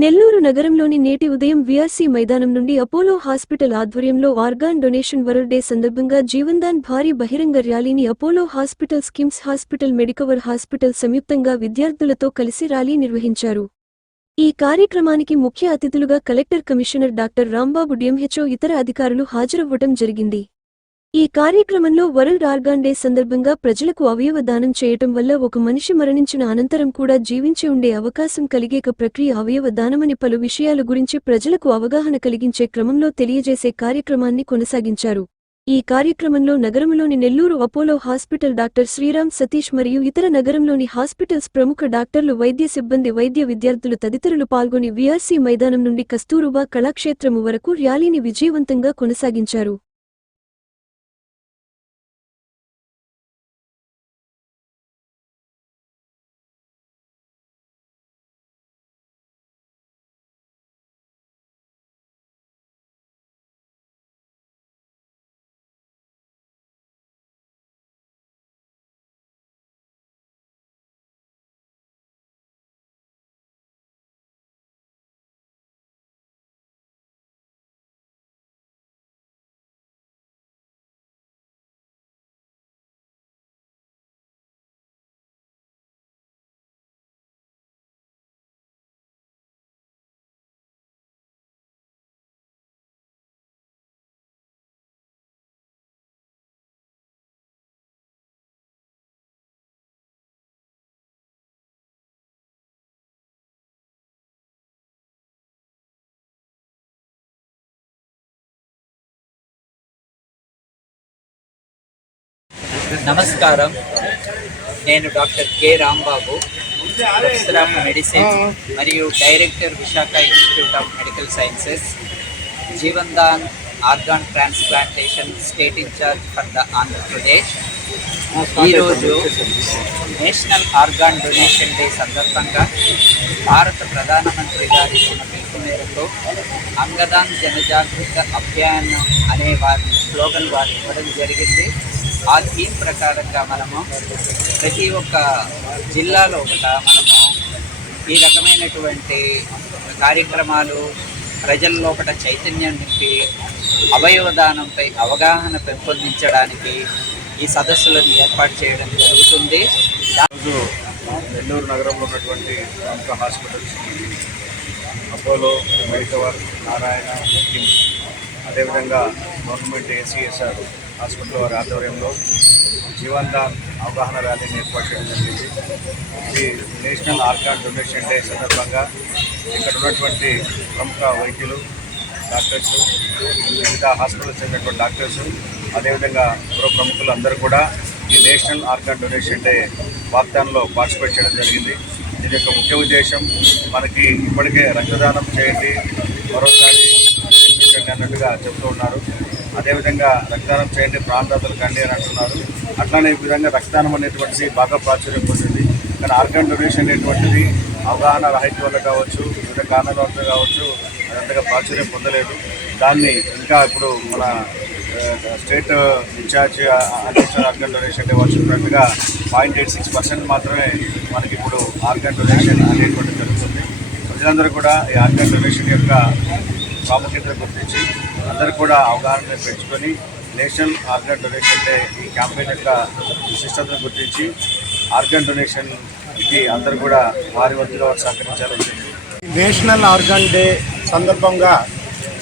నెల్లూరు నగరంలోని నేటి ఉదయం వీఆర్సీ మైదానం నుండి అపోలో హాస్పిటల్ ఆధ్వర్యంలో ఆర్గాన్ డొనేషన్ వరల్డ్ డే సందర్భంగా జీవన్దాన్ భారీ బహిరంగ ర్యాలీని Apollo hospital SKIMS hospital Medicover hospital సంయుక్తంగా విద్యార్థులతో కలిసి ర్యాలీ నిర్వహించారు. ఈ కార్యక్రమానికి ముఖ్య అతిథులుగా collector commissioner doctor Rambabu DMHO ఇతర అధికారులు హాజరవ్వటం జరిగింది. ఈ కార్యక్రమంలో వరల్డ్ ఆర్గాన్ డే సందర్భంగా ప్రజలకు అవయవ దానం చేయటం వల్ల ఒక మనిషి మరణించిన అనంతరం కూడా జీవించి ఉండే అవకాశం కలిగేక ప్రక్రియ అవయవ దానమని పలు విషయాల గురించి ప్రజలకు అవగాహన కలిగించే క్రమంలో తెలియజేసే కార్యక్రమాన్ని కొనసాగించారు. ఈ కార్యక్రమంలో నగరంలోని Nellore Apollo hospital doctor Sriram Satish మరియు ఇతర నగరంలోని హాస్పిటల్స్ ప్రముఖ డాక్టర్లు వైద్య సిబ్బంది వైద్య విద్యార్థులు తదితరులు పాల్గొని వీఆర్సీ మైదానం నుండి కస్తూరుబా కళాక్షేత్రము వరకు ర్యాలీని విజయవంతంగా కొనసాగించారు. నమస్కారం. నేను doctor K Rambabu professor of medicine మరియు director Visakha institute of medical sciences Jeevan Daan organ transplantation state incharge for the Andhra Pradesh. ఈరోజు నేషనల్ ఆర్గాన్ డొనేషన్ డే సందర్భంగా భారత ప్రధానమంత్రి గారి ఇచ్చిన పిలుపు మేరకు అంగదాన్ జనజాగృత అభియాన్ అనే వారి స్లోగన్ వారు ఇవ్వడం జరిగింది. ఆ థీమ్ ప్రకారంగా మనము ప్రతి ఒక్క జిల్లాలో కూడా మనము ఈ రకమైనటువంటి కార్యక్రమాలు ప్రజల లోపల చైతన్యం నింపి అవయవదానంపై అవగాహన పెంపొందించడానికి ఈ సదస్సులను ఏర్పాటు చేయడం జరుగుతుంది. నెల్లూరు నగరంలో ఉన్నటువంటి ప్రముఖ hospitals Apollo Medicover Narayana KIMS అదేవిధంగా గవర్నమెంట్ ఏసీఎస్ఆర్ హాస్పిటల్ వారి ఆధ్వర్యంలో జీవన్ అవగాహన ర్యాలీని ఏర్పాటు చేయడం జరిగింది. ఇది నేషనల్ ఆర్గాన్ డొనేషన్ డే సందర్భంగా ఇక్కడ ఉన్నటువంటి ప్రముఖ వైద్యులు డాక్టర్స్ వివిధ హాస్పిటల్స్ చెందినటువంటి డాక్టర్స్ అదేవిధంగా మరో ప్రముఖులు అందరూ కూడా ఈ నేషనల్ ఆర్గాన్ డొనేషన్ డే వాగ్దానంలో పార్టిసిపేట్ చేయడం జరిగింది. దీని యొక్క ముఖ్య ఉద్దేశం మనకి ఇప్పటికే రక్తదానం చేయండి. మరోసారి అన్నట్టుగా చెప్తూ ఉన్నారు. అదేవిధంగా రక్తదానం చేయండి ప్రాణదాతలు కండి అని అంటున్నారు. అట్లానే ఈ విధంగా రక్తదానం అనేటువంటిది బాగా ప్రాచుర్యం పొందింది. కానీ ఆర్గన్ డొనేషన్ అనేటువంటిది అవగాహన రాహిత్యం వల్ల కావచ్చు వివిధ కారణాల వల్ల కావచ్చు అది అంతగా ప్రాచుర్యం పొందలేదు. దాన్ని ఇంకా ఇప్పుడు మన స్టేట్ ఇన్ఛార్జ్ అధ్యక్షుడు ఆర్గన్ డొనేషన్ వచ్చినట్టుగా పాయింట్ ఎయిట్ సిక్స్ పర్సెంట్ మాత్రమే మనకి ఇప్పుడు ఆర్గన్ డొనేషన్ అనేటువంటి జరుగుతుంది. ప్రజలందరూ కూడా ఈ ఆర్గన్ డొనేషన్ యొక్క ప్రాముఖ్యత గుర్తించి అందరూ కూడా అవగాహన పెంచుకొని నేషనల్ ఆర్గన్ డొనేషన్ డే ఈ క్యాంపెయిన్ యొక్క విశిష్టతను గుర్తించి ఆర్గన్ డొనేషన్కి అందరూ కూడా వారి వంతులో వారు సహకరించాలని నేషనల్ ఆర్గన్ డే సందర్భంగా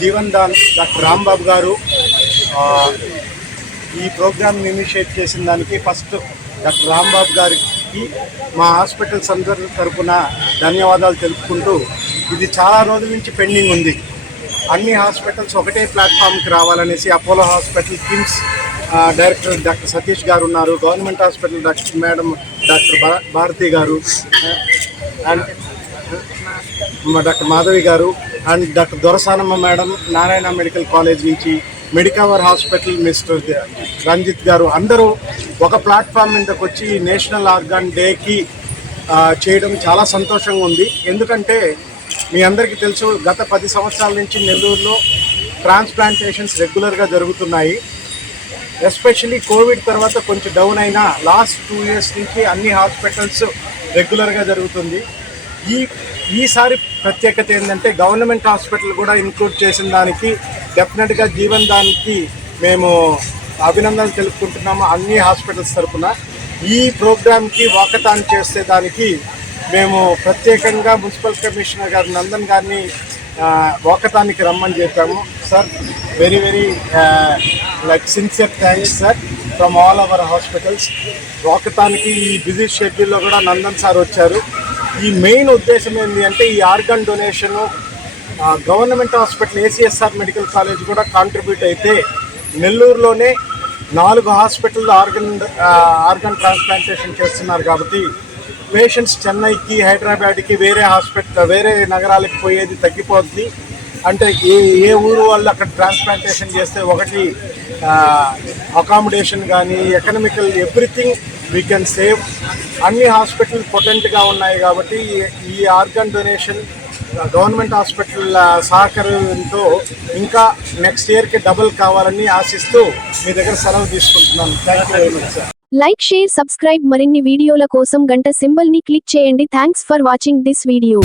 జీవన్ దాన్ డాక్టర్ రాంబాబు గారు ఈ ప్రోగ్రామ్ని ఇనిషియేట్ చేసిన దానికి ఫస్ట్ డాక్టర్ రాంబాబు గారికి మా హాస్పిటల్స్ అందరి తరఫున ధన్యవాదాలు తెలుపుకుంటూ ఇది చాలా రోజుల నుంచి పెండింగ్ ఉంది. అన్ని హాస్పిటల్స్ ఒకటే ప్లాట్ఫామ్కి రావాలనేసి Apollo hospital KIMS director doctor Satish garu ఉన్నారు government hospital doctor madam doctor Bharathi garu and doctor Madhavi garu and doctor Dorasanamma madam Narayana medical college నుంచి Medicover hospital mister Ranjith garu అందరూ ఒక platform మీదకి వచ్చి national organ డేకి చేయడం చాలా సంతోషంగా ఉంది. ఎందుకంటే మీ అందరికీ తెలుసు గత పది సంవత్సరాల నుంచి నెల్లూరులో ట్రాన్స్ప్లాంటేషన్స్ రెగ్యులర్గా జరుగుతున్నాయి. ఎస్పెషల్లీ కోవిడ్ తర్వాత కొంచెం డౌన్ అయినా లాస్ట్ టూ ఇయర్స్ నుంచి అన్ని హాస్పిటల్స్ రెగ్యులర్గా జరుగుతుంది. ఈ ఈసారి ప్రత్యేకత ఏంటంటే గవర్నమెంట్ హాస్పిటల్ కూడా ఇంక్లూడ్ చేసిన దానికి డెఫినెట్గా జీవన్ దానికి మేము అభినందనలు తెలుపుకుంటున్నాము అన్ని హాస్పిటల్స్ తరఫున ఈ ప్రోగ్రామ్కి వాకథాన్ చేసే దానికి మేము ప్రత్యేకంగా మున్సిపల్ కమిషనర్ గారు నందన్ గారిని వాకథానికి రమ్మని చెప్పాము. Sir very very like sincere thanks sir from all our hospitals వాకథానికి ఈ బిజీ షెడ్యూల్లో కూడా నందన్ సార్ వచ్చారు. ఈ మెయిన్ ఉద్దేశం ఏంటి అంటే ఈ organ donation government hospital ACSR medical college కూడా కాంట్రిబ్యూట్ అయితే నెల్లూరులోనే నాలుగు హాస్పిటల్ ఆర్గన్ ఆర్గన్ ట్రాన్స్ప్లాంటేషన్ చేస్తున్నారు కాబట్టి పేషెంట్స్ చెన్నైకి హైదరాబాద్కి వేరే హాస్పిటల్ వేరే నగరాలకు పోయేది తగ్గిపోతుంది అంటే ఏ ఏ ఊరు వాళ్ళు అక్కడ ట్రాన్స్ప్లాంటేషన్ చేస్తే ఒకటి అకామిడేషన్ కానీ economical everything we can save అన్ని హాస్పిటల్ పొటెంట్గా ఉన్నాయి కాబట్టి ఈ ఆర్గన్ డొనేషన్ గవర్నమెంట్ హాస్పిటల్ సహకారంతో ఇంకా నెక్స్ట్ ఇయర్కి డబుల్ కావాలని ఆశిస్తూ మీ దగ్గర సెలవు తీసుకుంటున్నాను. Thank you very much sir like share subscribe మరిన్ని వీడియోల కోసం గంట సింబల్ని క్లిక్ చేయండి. Thanks for watching this video.